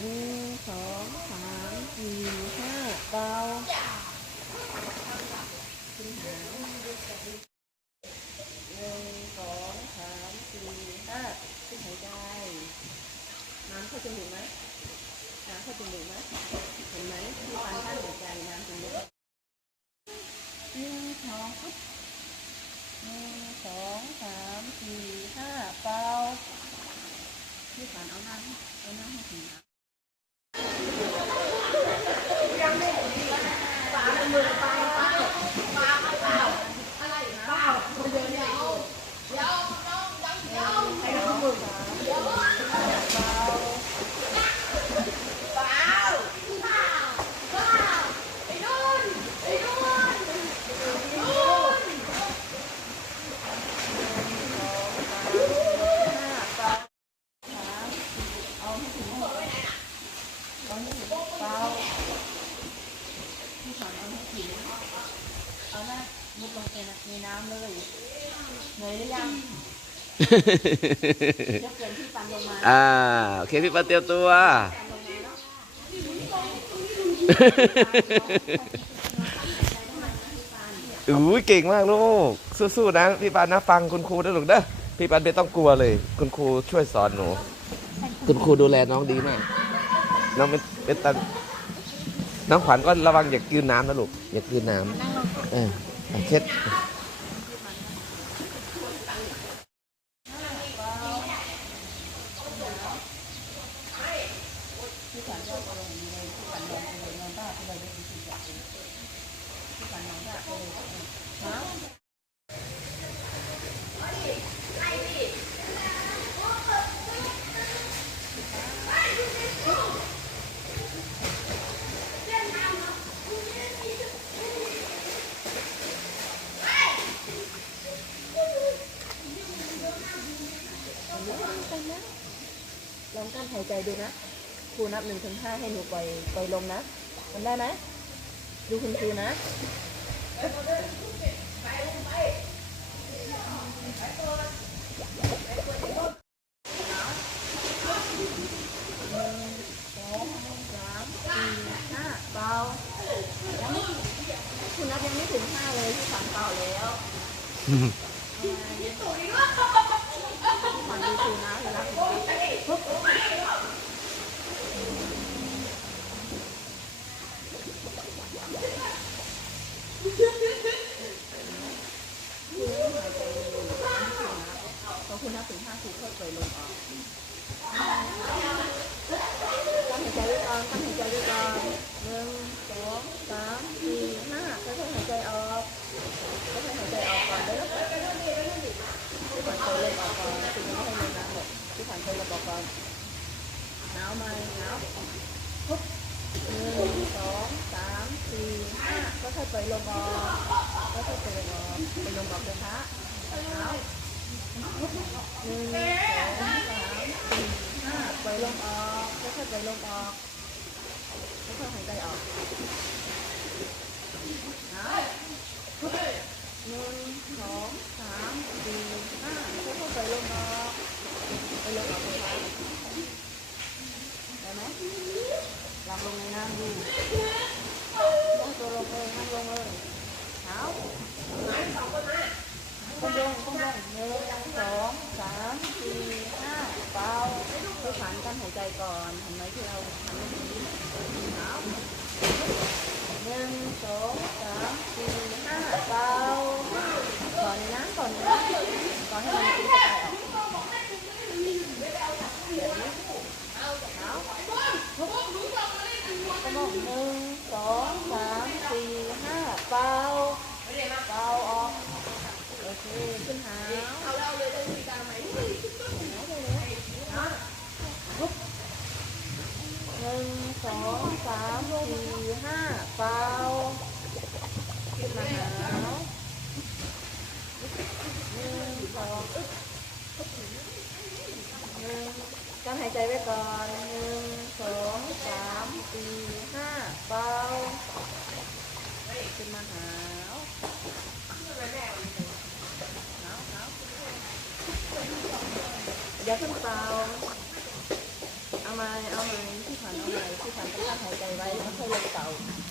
หนึ่งสองสามสี่ห้าเบาขึ้นหาหนึ่งสองสามสี่ห้าขึ้นหายใจน้ำเข้าจมูกไหมน้ำเข้าจมูกไหมเห็นไหมที่ฟันข้างหัวใจน้ำจมูกหนึ่งสองหนึ่งสองสามสี่ห้าเป่าที่ฟันเอาหน้าเอาหน้าให้ถึง อ่าโอเคพี่ปันเตรียมตัว ปันลงมาแล้ว อุ้ยเก่งมากลูก สู้ๆนะ พี่ปันนะฟังคุณครูนะลูกเด้อพี่ปันไม่ต้องกลัวเลย คุณครูช่วยสอนหนู คุณครูดูแลน้องดีมาก น้องเป็นเป็นตันน้องขวัญก็ระวังอย่ากลืนน้ำนะลูก อย่ากลืนน้ำเออเอาเช็ด ลองจับเลยที่ปันนอนบ้าไปเลยฮะลองกั้นหายใจดูนะ ครูนับหนึ่งถึงห้าให้หนูปล่อยปล่อยลมนะ ทำได้ไหมดูคุณครูนะหนึ่งสองสามสี่ห้าเบายังไม่คุณนับยังไม่ถึงห้าเลยที่ผ่านเบาแล้วผ่านดูครูนะเวลาครูนับ พอคุณนับถึงห้าสิบค่อยปล่อยลมออกตั้ งหายใจไว้ก่อนตั้งหายใจไว้ก่อนหนึ่งสองสามสี่ห้าค่อยๆหายใจออกค่อยๆหายใจออกก่อนเด้อที่ผ่านเคยลมออกก่อ ค่อนหายๆปล่ออกหนาวหนึ่งสองสามสี่ห้าปล่อยลมออกค่อยๆปล่ลมออกค่อยๆหายใจออกนะหนึ่งสองสามสี่ห้าค่อยๆปล่อออกปล่อยลมอกเลยคะได้ไหมลองลงในน้ำดูลงตัวลงเลยนั่งลงเลยเท้าก้มลงก้มลงหนึ่งสองสามสี่ห้าเบาให้ผ่านการหายใจก่อนเห็นไหมที่เราทำ อย่างนี้เอาหนึ่งสองสามสี่ห้าเบาก่อนนะก่อนนะก่อนให้มันกินกระจายออกแบบนี้เอาก้มลงหนึ่งสองสามสี่ห้าเบาเบาออก โอเค ขึ้นหาวเอาแล้วเลยได้มีการไหมหาวไปเลยหาวปุ๊บหนึ่งสองสามสี่ห้าเปล่าขึ้นมาหาวหนึ่งสองหนึ่งกั้นหายใจไว้ก่อนหนึ่งสองสามสี่ห้าเปล่าขึ้นมาหาวเดี๋ยวขึ้นเตาเอามาเอามา Như vậy, xin phán.